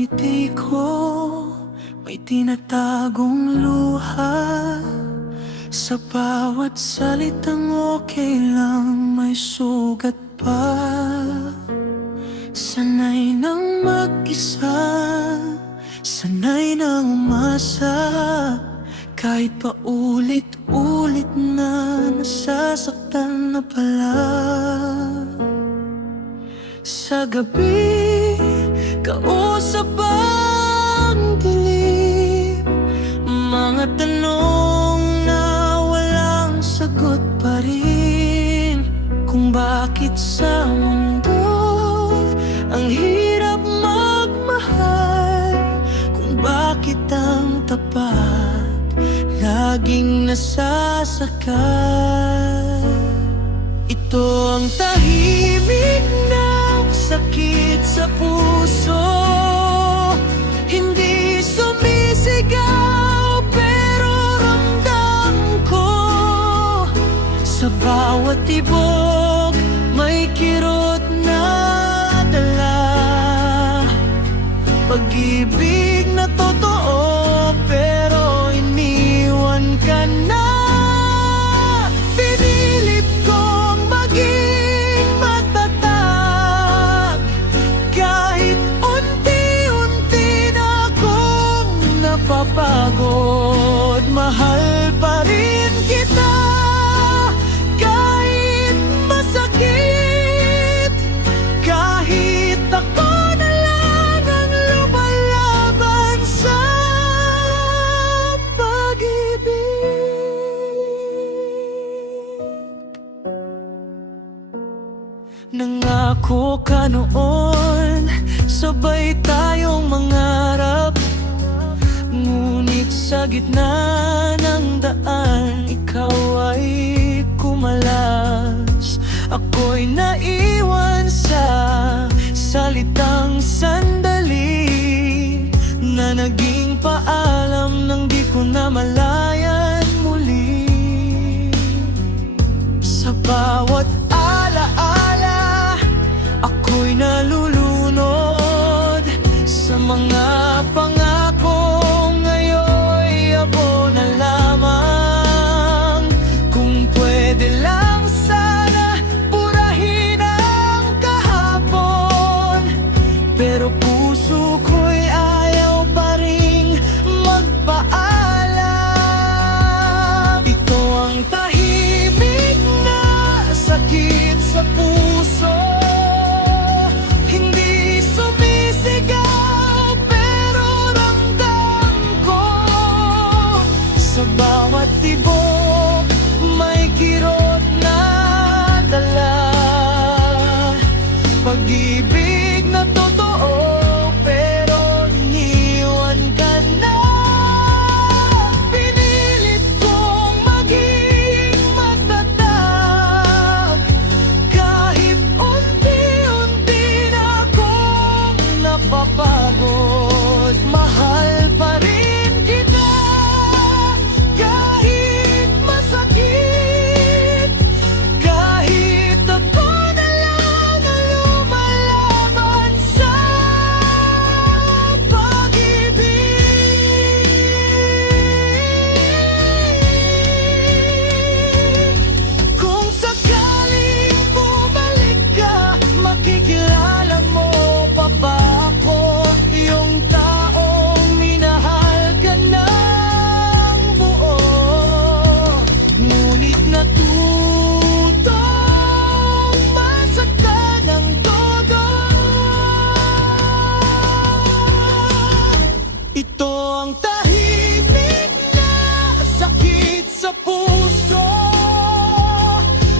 ngiti ko may tinatagong luha. Sa bawat salitang okay lang may sugat pa. Sanay nang mag-isa, sanay nang umasa, kahit pa ulit-ulit na nasasaktan na pala. Sa gabi, kausap ang dilim, mga tanong na walang sagot pa rin. Kung bakit sa mundo ang hirap magmahal, kung bakit ang tapat laging nasasakal. Ito ang tahimik ng sakit sa puso, hindi sumisigaw pero ramdam ko. Sa bawat tibok may kirot na dala, pag-ibig na totoo pero iniwan ka na. Pinilit kong maging matatag, kahit unti-unti na akong napapagod. Mahal pa rin kita kahit masakit, kahit ako nangako ka noon, sabay tayong mangarap. Ngunit sa gitna ng daan, ikaw ay kumalas. Ako'y naiwan sa salitang sandali, na naging paalam nang di ko na malayan muli. Sa bawat alaala, ako'y nalulunod sa mga pangako. Ngayon'y abo na lamang. Kung pwede lang sana purahin ang kahapon, pero puso ko'y ayaw pa ring magpaalam. Ito ang tahimik na sakit sa puso, hindi sumisigaw pero ramdam ko. Sa bawat tibok may kirot na dala, pag-ibig na totoo pero iniwan ka na. Pinilit kong maging matatag, kahit unti-unti na akong napapagod. Mahal pa rin kita kahit masakit, kahit ako na lang ang lumalaban sa pag-ibig. Kung sakaling bumalik ka, makikilala mo pa ba ako, yung taong minahal ka ng buo? Ngunit natutong masaktan ng todo. Ito ang tahimik na sakit sa puso,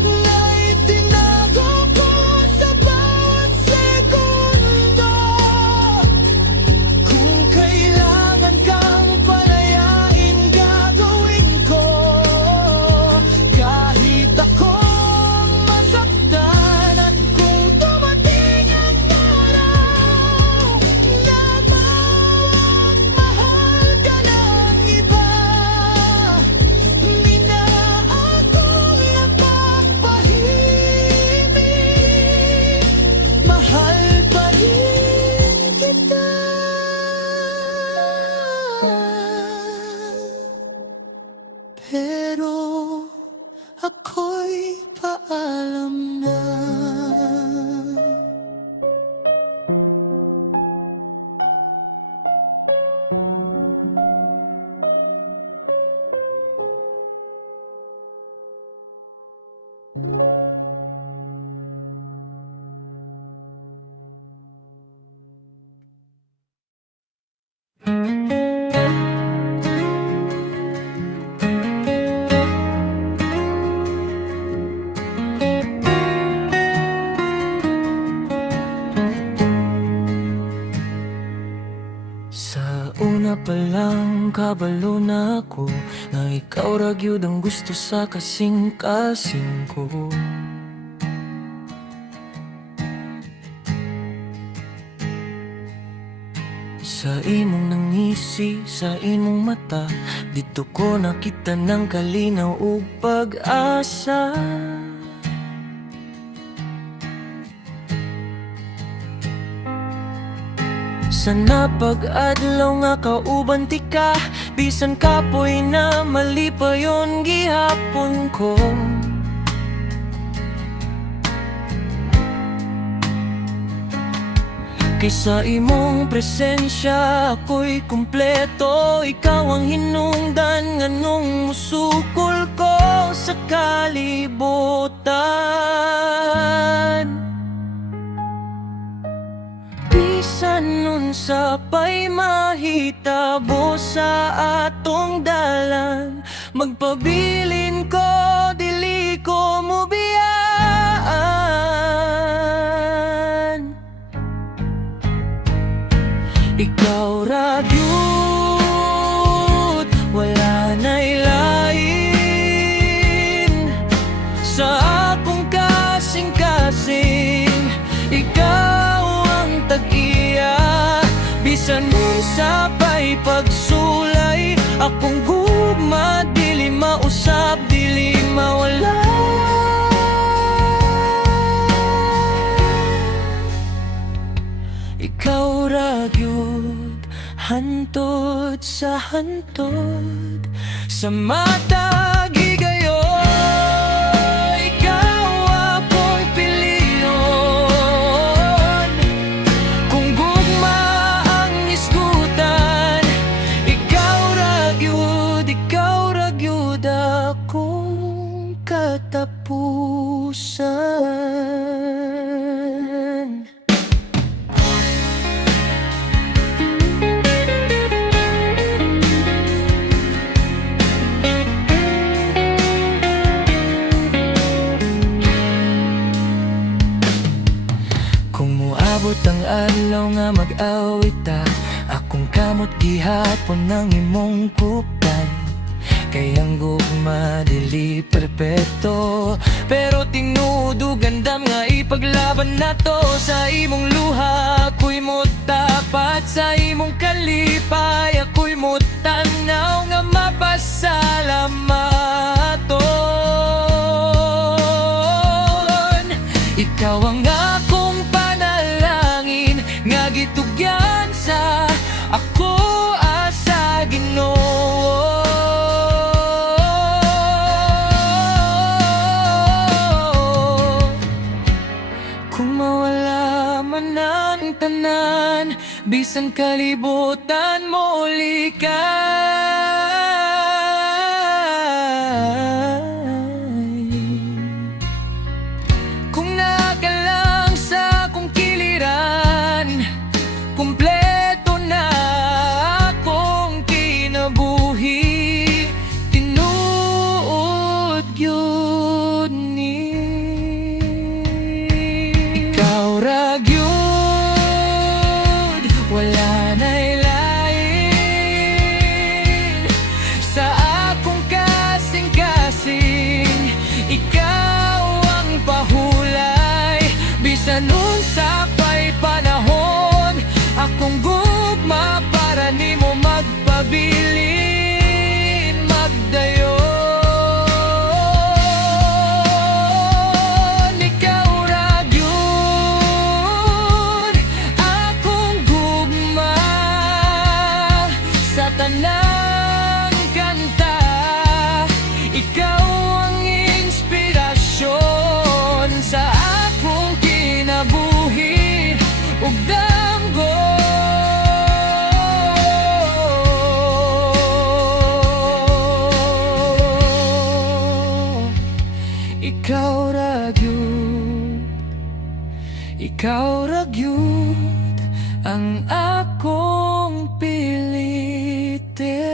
na itinago ko sa bawat segundo. Kung kailangan kang palayain, gagawin ko, kahit akong masaktan. At kung dumating ang araw na bawat mahal una pa lang kabalo na ako nga ikaw ra gyud ang gusto sa kasing-kasing ko. Sa imong nangisi, sa imong mata, dito ko nakita ng kalinaw ug pag-asa. Sana pag-adlaw nga kauban ti ka, bisan kapoy na mali pa yon gihapon ko. Kaysa imong presensya, ako'y kumpleto. Ikaw ang hinungdan nga nung musukol ko sa kalibutan. Bisan nun sa pa'y mahitabo sa atong dalan, magpabilin ko, dili ko mubiyaan. Ikaw ra gyud, wala na'y lain sa akong kasing-kasing. Ikaw ang tag-iya, bisan sa pa'y pagsulay. Akong gugma, dili mausap, dili mawala. Ikaw ra gyud, hantod sa hantod, sa matag higayon. Ikaw ako'y piliyon, kung gugma ang isgutan. Ikaw ra gyud akong katapusan. Kung muabot ang adlaw nga mag-awit ta, akong kamot gihapon ng imong kuptan. Kay ang gugma dili perpekto, pero tinudo gandam nga ipaglaban nato. Sa imong luha ako'y motapat, sa imong kalipay ako'y motanaw nga mapasalamaton. Ikaw ang akong panalangin, nga gitugyan sa ako asa Ginoo. Kung mawala man ang tanan, bisan kalibutan mo likay. Kung nakalang sa kong kiliran, kumpleto na akong kinabuhi. Tinuod yun ni ikaw ra gyud, wala na'y lain sa akong kasing-kasing. Ikaw ang pahulay, bisan unsa pa'y panahon. Akong gugma para nimo magpabilin, magdayon. Ikaw ra gyud akong gugma sa tanang kanta. Ikaw ang inspirasyon sa akong kinabuhi ug damgo. Ikaw ra gyud, ikaw ra gyud ang akong pilitin.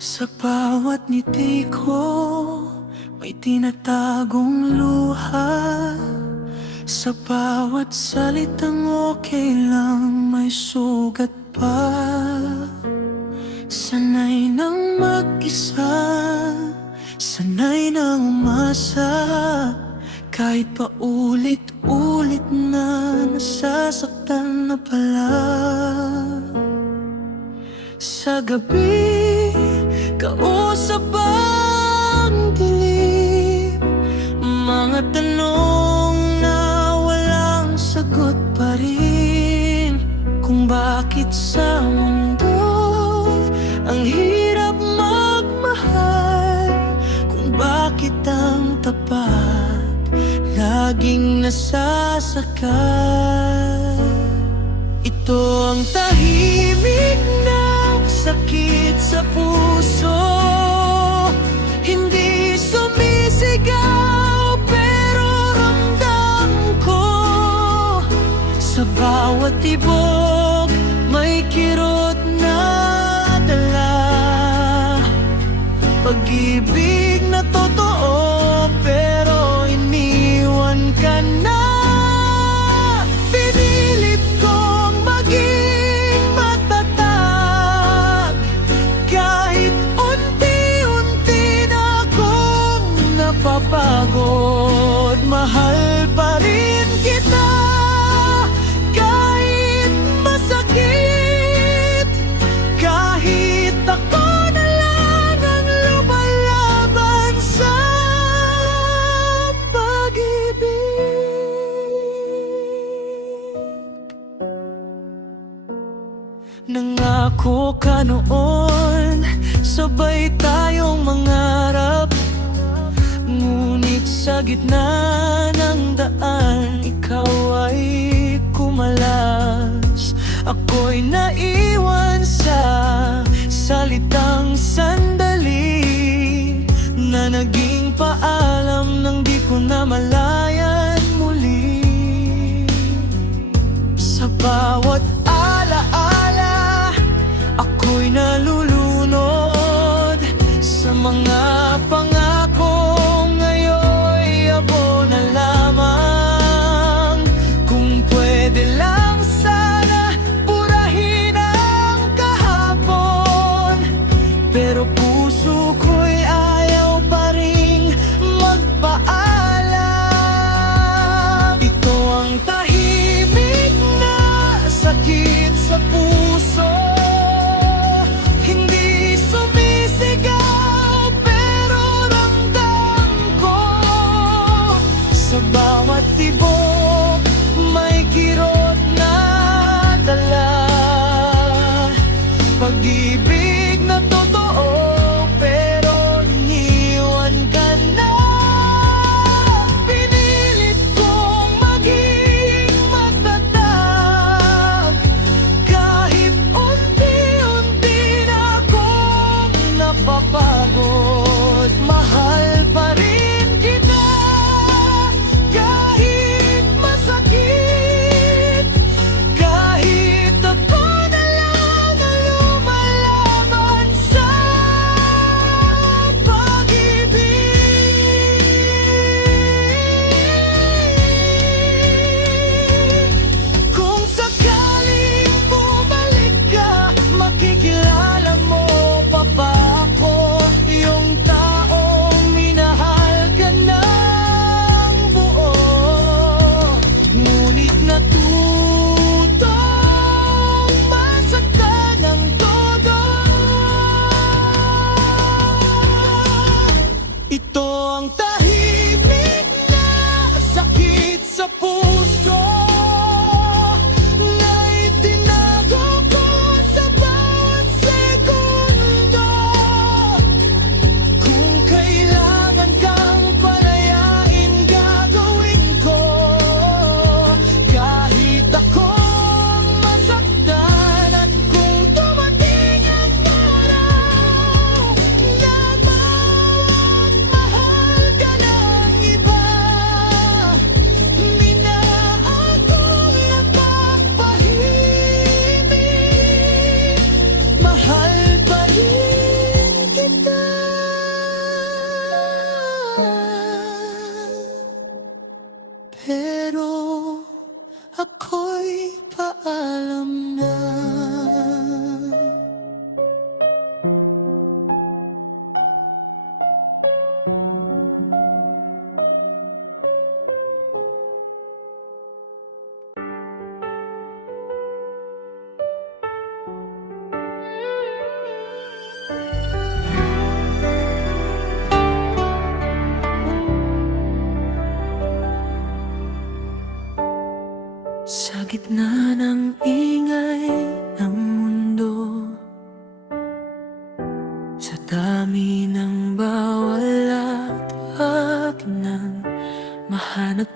Sa bawat ngiti ko, may tinatagong luha. Sa bawat salitang okay lang, may sugat pa. Sanay nang mag-isa, sanay nang umasa, kahit pa ulit-ulit na nasasaktan na pala. Sa gabi, kausap ang dilim, mga tanong na walang sagot pa rin. Kung bakit sa mundo ang hirap magmahal, kung bakit ang tapat laging nasasakal. Ito ang tahimik ng sakit sa puso, hindi sumisigaw pero ramdam ko. Sa bawat tibok may kirot na dala, pag-ibig na totoo pero iniwan ka na. Pinilit kong maging matatag, kahit unti-unti na akong napapagod. Mahal pa rin kita kahit masakit, kahit ako na lang ang lumalaban sa pag-ibig. Nangako ka noon, sabay tayong mangarap, ngunit sa gitna ng daan, ikaw ay kumalas. Ako'y naiwan sa salitang sandali, na naging paalam nang di ko na malayan muli. Sa bawat alaala, ako'y nalulunod sa mga pangako. Ngayon'y abo na lamang. Kung pwede lang sana purahin ang kahapon, pero puso ko'y ayaw pa ring magpaalam. Ito ang tahimik na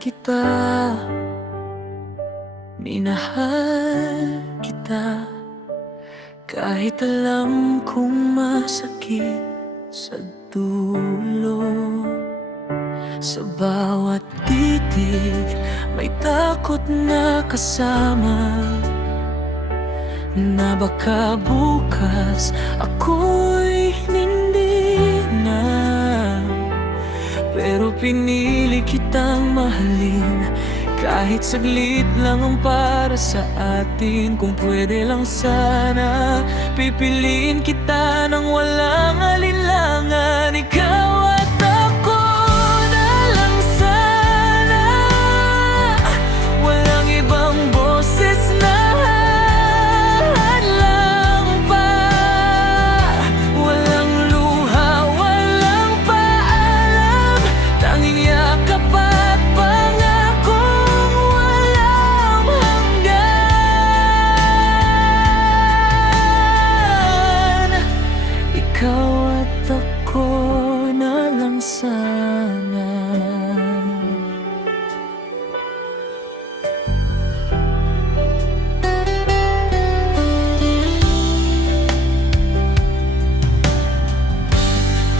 kita, minahal kita, kahit alam kong masakit sa dulo. Sa bawat titig may takot na kasama, na baka bukas ako'y hindi na. Pero pinili kitang mahalin, kahit saglit lang ang para sa atin. Kung pwede lang sana, pipiliin kita nang walang alinlangan. Ikaw at ako na lang sana, walang ibang boses na hadlang pa. Walang luha, walang paalam, tanging yakap at pangakong walang hanggan. Ikaw at ako na lang sana.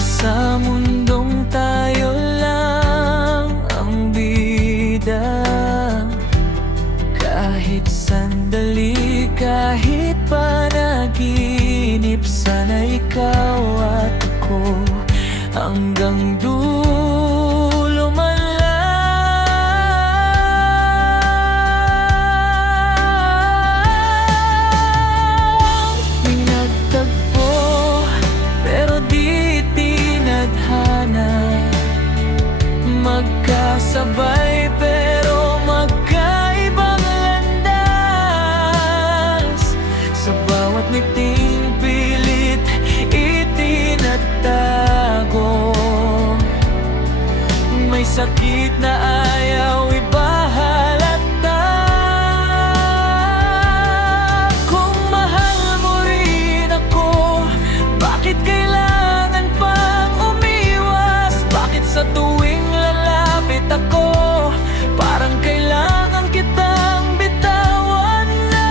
Sa mundong tayo lang ang bida, kahit sandali, kahit panaginip, sana ikaw at ako hanggang dulo man lang. May nagtagpo pero di tinadhana, magkasabay pero magkaibang landas. Sa bawat ngiting pilit itinatago, may sakit na ayaw ibahalata. Kung mahal mo rin ako, bakit kailangan pang umiwas? Bakit sa tuwing lalapit ako, parang kailangan kitang bitawan na?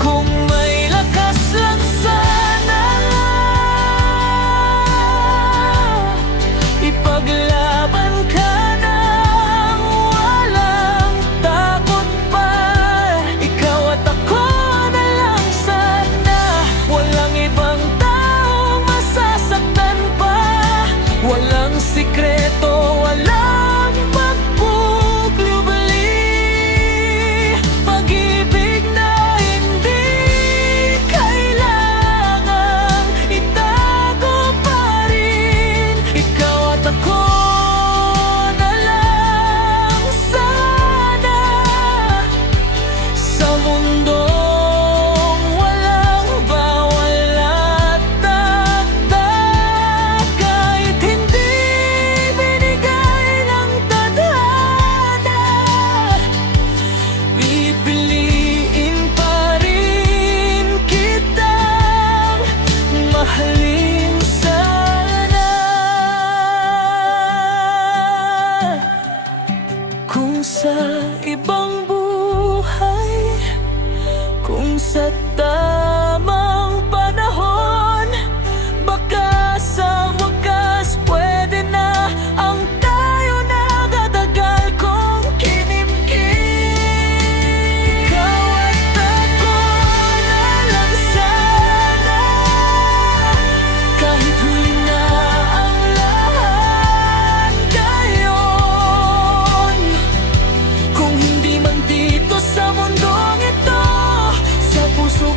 Kung may lakas lang sana, ipaglaban ka nang walang takot pa. Ikaw at ako na lang sana, walang ibang taong masasaktan pa. Walang sikreto, walang pagkuklubali, pag-ibig na hindi kailangang itago pa rin. Ikaw at ako na lang sana, sa mundong walang bawal at dagdag. Kahit hindi binigay ng tadhana, pipiliin pa rin kitang mahalin sana. Kung sa ibang buhay, kung sa tamang panahon, baka sa wakas pwede na ang tayo nagadagal kong kinimkim. Ikaw at ako na lang sana, kahit huli na ang lahat ngayon. Kung hindi man dito sa mundong ito, sa puso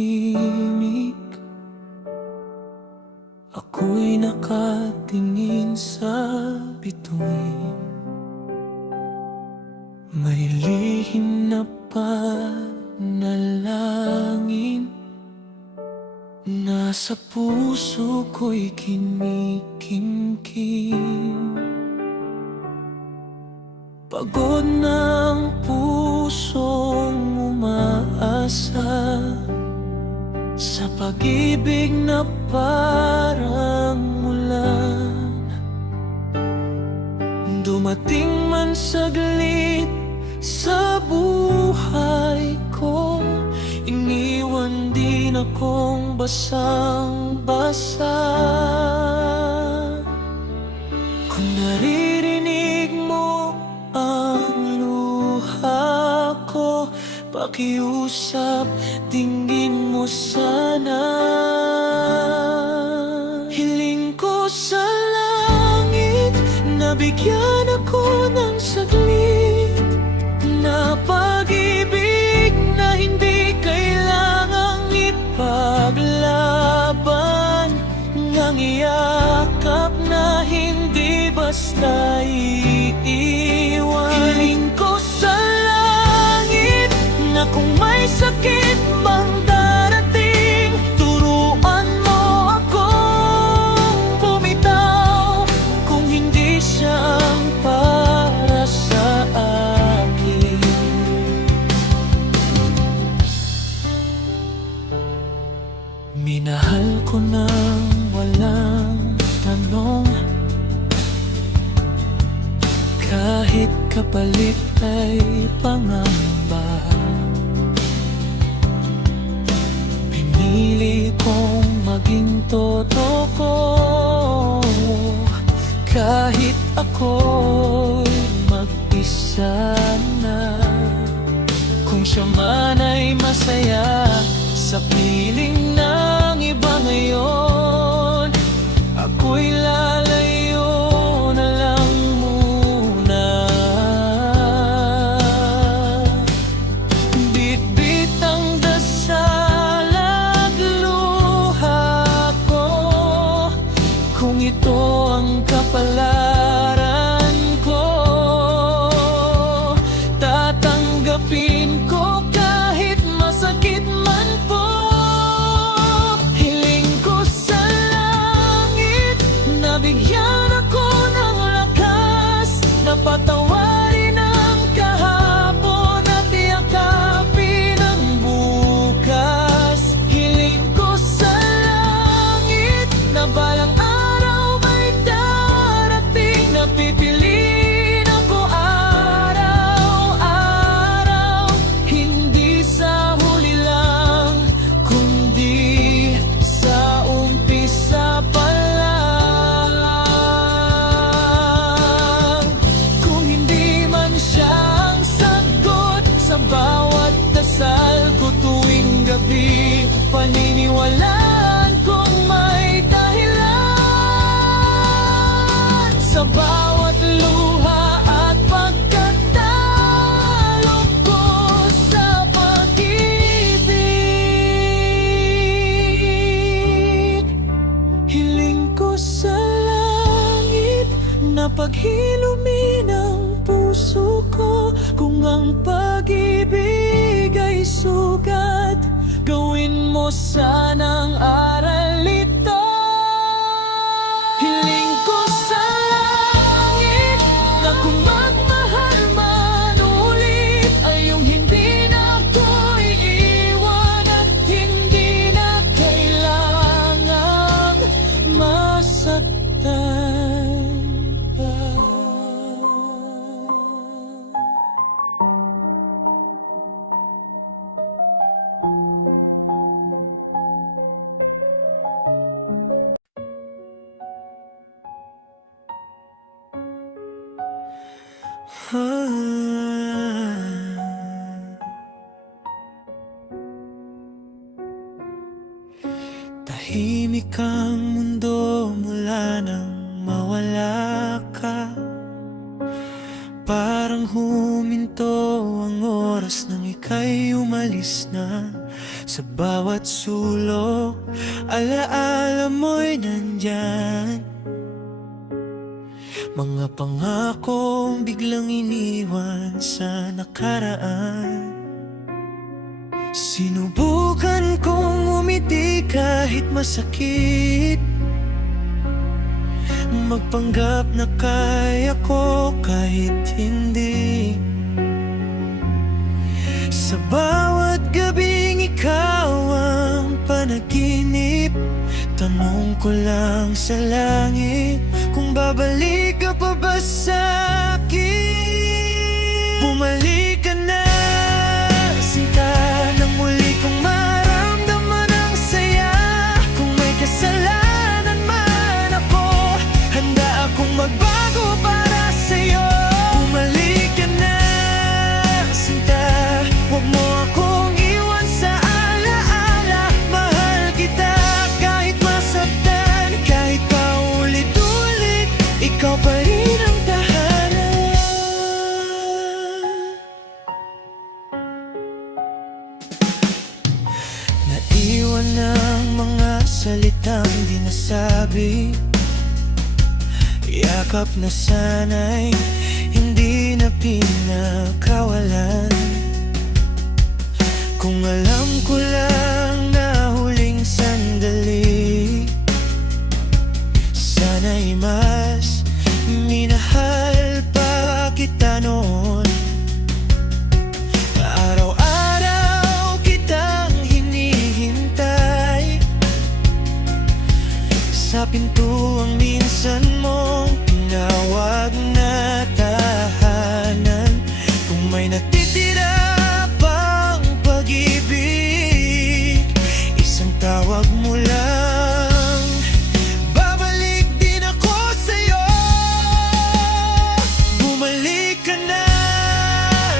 tahimik, ako'y nakatingin sa bituin. May lihim na panalangin nasa puso ko'y kinikimkim. Pagod ng pusong umaasa sa pag-ibig na parang ulan. Dumating man saglit sa buhay ko, iniwan din akong basang-basa. Kung naririnig mo ang luha ko, pakiusap, tingin mo sana. Hiling ko sa langit, nabigyan ako ng saglit na pag-ibig na hindi kailangang ipaglaban, ngang iyakap na hindi basta iiwan. Hiling ko sa langit na kung may sakit mang darating, turuan mo akong bumitaw kung hindi siya ang para sa akin. Minahal ko nang walang tanong, kahit kapalit ay pangamba. Pinili kong maging totoo, kahit ako'y mag-isa na. Kung siya man ay masaya sa piling ng iba ngayon, ako'y lalayo na lang muna. Bit-bit ang dasal at luha ko, kung ito ang kapalaran ko, tatanggapin ko kahit masakit man po. Hiling ko sa langit, nabigyan ako ng lakas na patawarin ang kahapon at yakapin ang bukas. Hiling ko sa langit na balang araw may darating, na pipiliin ako araw-araw, hindi sa huli lang, kundi sa umpisa pa lang. Kung hindi man siya ang sagot sa bawat dasal ko tuwing gabi, paniniwalaan kong may dahilan sa bawat luha at pagkatalo ko sa pag-ibig. Hiling ko sa langit na paghilumin ang puso ko, kung ang pag-ibig ay sugat, gawin mo sanang aral ito. Hiling ko sa langit na kung magmahal man ulit, ay yung hindi na ako iiwan at hindi na kailangang masaktan pa. Tahimik ang mundo mula nang mawala ka. Parang huminto ang oras nang ika'y umalis na. Sa bawat sulok, alaala mo'y nandyan. Mga pangakong biglang iniwan sa nakaraan. Sinubukan kong umiti kahit masakit, magpanggap na kaya ko kahit hindi. Sa bawat gabing ikaw ang panaginip, tanong ko lang sa langit kung babalik ka pa ba sa'kin. Bumalik ka na, sinta, nang muli kong maramdaman ang saya. Kung may kasalanan man ako, handa akong magbago para sa'yo. Bumalik ka na, sinta, huwag mo akong iwan sa alaala. Mahal kita kahit masaktan, kahit paulit-ulit, ikaw pa rin ang tahanan. Naiwan ng mga salitang di nasabi, yakap na sana'y hindi na pinakawalan. Kung alam ko lang na huling sandali, sana'y mas minahal pa kita noon. Araw-araw kitang hinihintay sa pintuang minsan mong tinawag na tahanan. Kung may natitira pang pag-ibig, isang tawag mo lang, babalik din ako sa'yo. Bumalik ka na,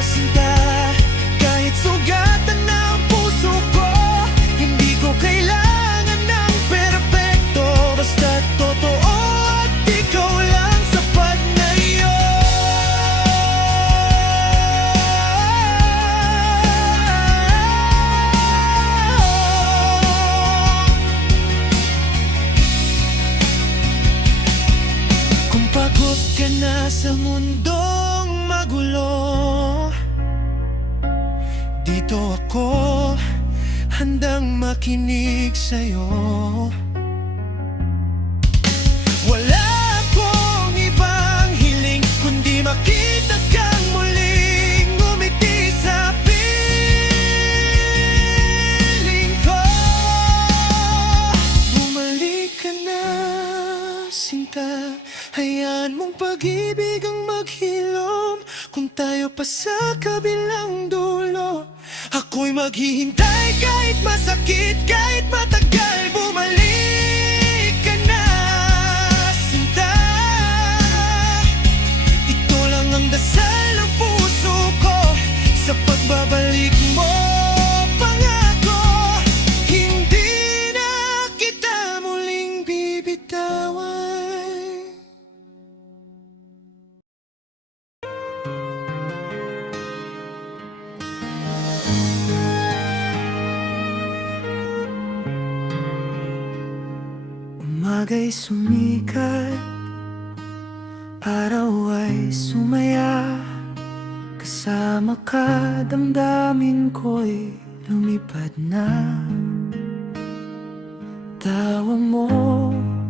sinta, kahit sugatan ng puso ko. Hindi ko kailangan ng perpekto, basta't totoo at ikaw lang sapat na iyon. Kung pagod ka na sa mundong magulo, dito ako handang makinig sa'yo. Wala akong ibang hiling kundi makita kang muling ngumiti sa piling ko. Bumalik ka na, sinta, hayaan mong pag-ibig ang maghilom. Kung tayo pa sa kabilang dulo, ako'y maghihintay kahit masakit, kahit matagal. Bumalik ka na, sinta, ito lang ang dasal ng puso ko. Sa pagbabalik mo, pangako, hindi na kita muling bibitawan. Umaga'y sumikat, araw ay sumaya. Kasama ka, damdamin ko'y lumipad na. Tawa mo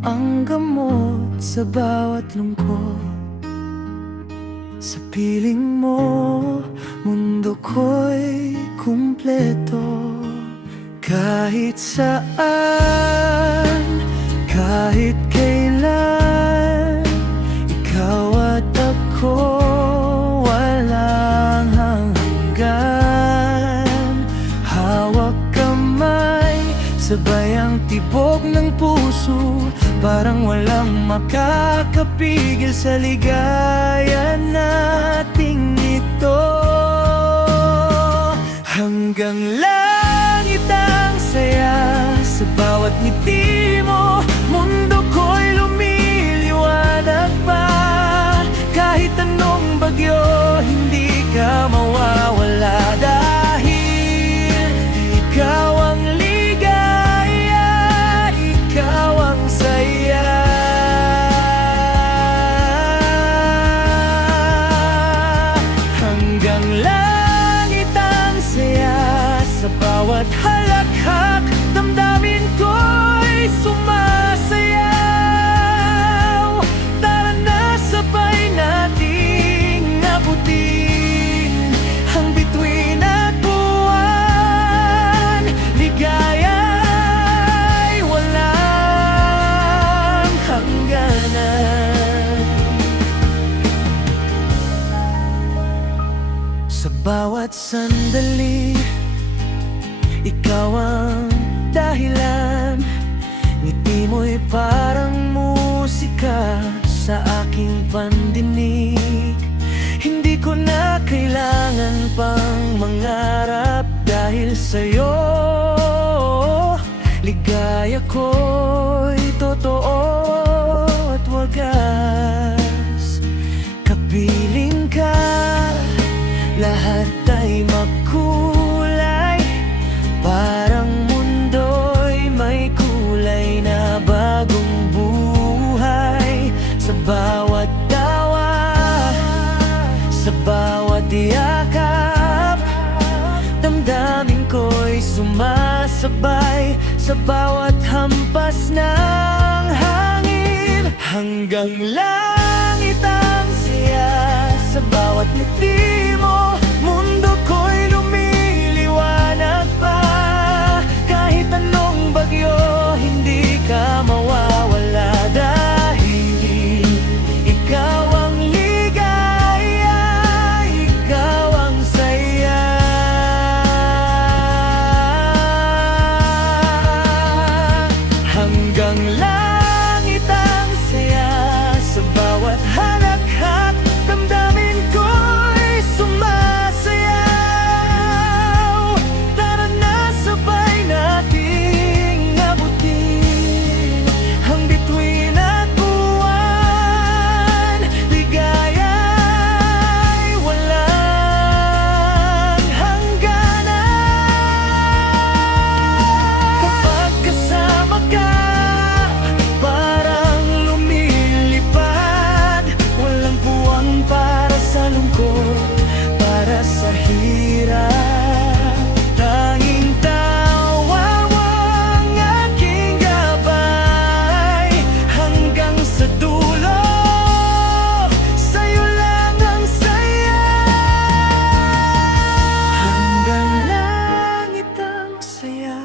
ang gamot sa bawat lungkot. Sa piling mo, mundo ko'y kumpleto. Kahit saan, kahit kailan, ikaw at ako walang hanggan. Hawak kamay, sabay ang tibok ng puso. Parang walang makakapigil sa ligaya nating ito. Hanggang langit ang saya sa bawat ngiti mo. Mundo ko'y lumiliwanag pa. Kahit anong bagyo, hindi ka mawawala. Dahil ikaw ang bawat sandali, ikaw ang dahilan. Ngiti mo'y parang musika sa aking pandinig. Hindi ko na kailangan pang mangarap dahil sa'yo. Ligaya ko'y totoo at wagas. Kapiling ka, lahat ay makulay. Parang mundo'y may kulay na bagong buhay. Sa bawat tawa, sa bawat yakap, damdamin ko'y sumasabay sa bawat hampas ng hangin. Hanggang langit ang saya sa bawat ngiti mo. Mundo ko'y lumiliwanag pa. Kahit anong bagyo, hindi ka mawawala. Dahil ikaw ang ligaya, ikaw ang saya. Hanggang langit ang saya sa bawat halakhak, damdamin ko'y sumasayaw. Tara na, sabay nating abutin ang bituin at buwan. Ligaya'y walang hangganan. Kapag kasama ka, parang lumilipad. Walang puwang para sa lungkot, para sa hirap. Tanging tawa mo ang aking gabay. Hanggang sa dulo, sa'yo lang ang saya. Hanggang langit ang saya,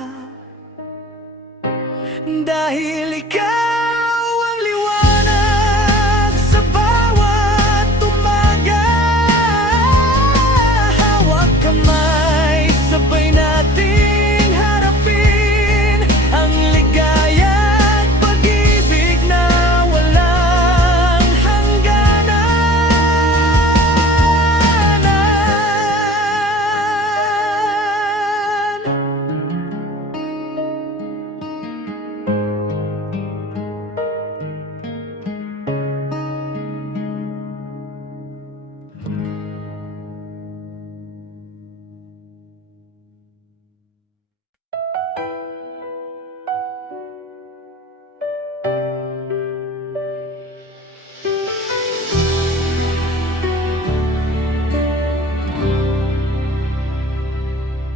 dahil ikaw ang liwanag sa bawat umaga. Hawak kamay, sabay nating harapin ang ligaya at pag-ibig na walang hangganan.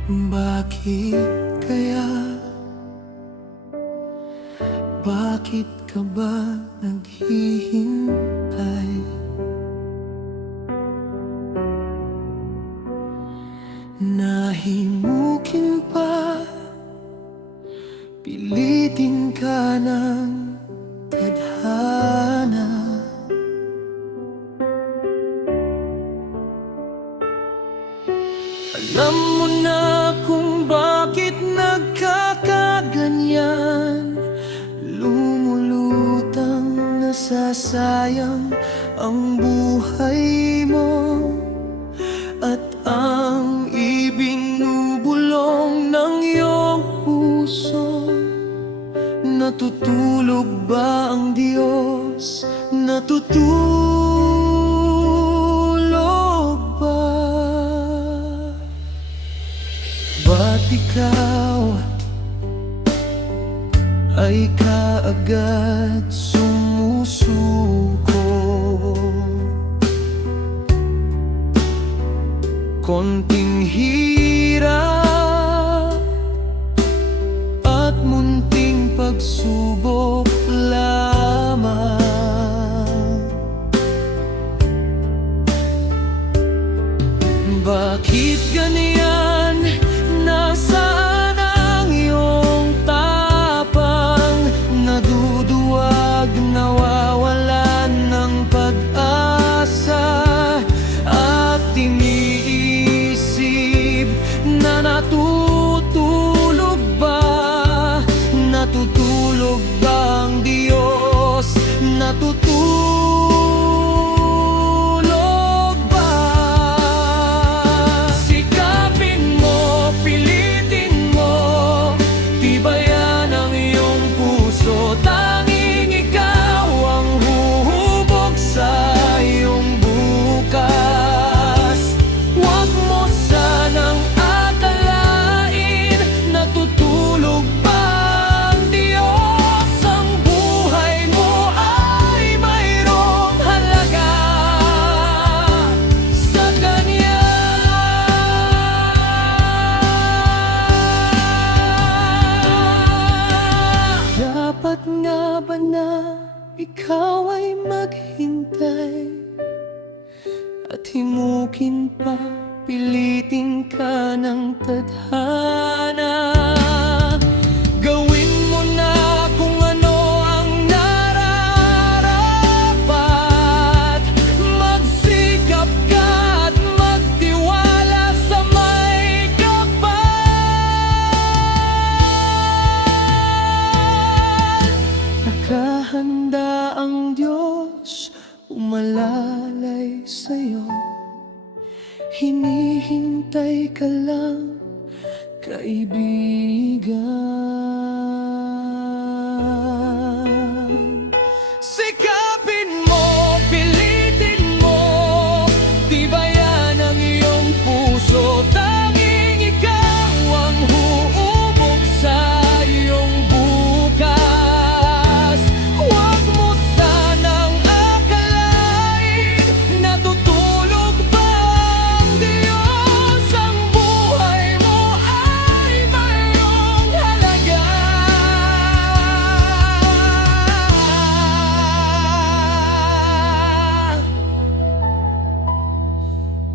Bakit kaya? Bakit ka ba naghihintay? Nahimukin pa, pilitin ka ng tadhana. Alam mo na kung bakit nagkakaganyan. Lumulutang nasasayang ang buhay mo, at ang ibinubulong ng iyong puso. Natutulog ba ang Diyos? Natutulog ba? Ba't ikaw ay kaagad sumusuko? Konting hirap at munting pagsubok lamang. Bakit ganyan? Nasaan ang iyong tapang? Naduduwag, nawawalan ng pag-asa, at iniisip sana ikaw ay maghintay at himukin pa, pilitin ka ng tadhana. Gawin mo na kung ano ang nararapat. Magsikap ka at magtiwala sa may kapal. Nakahanda ang Diyos umalalay sa'yo. Hinihintay ka lang, kaibigan. Sikapin mo, pilitin mo, tibayan ang iyong puso. Tanging ikaw ang huubog sa iyong bukas. Huwag mo sanang akalain na tutulog ba ang Diyos. Ang buhay mo ay mayroong halaga.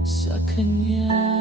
Sa Kanya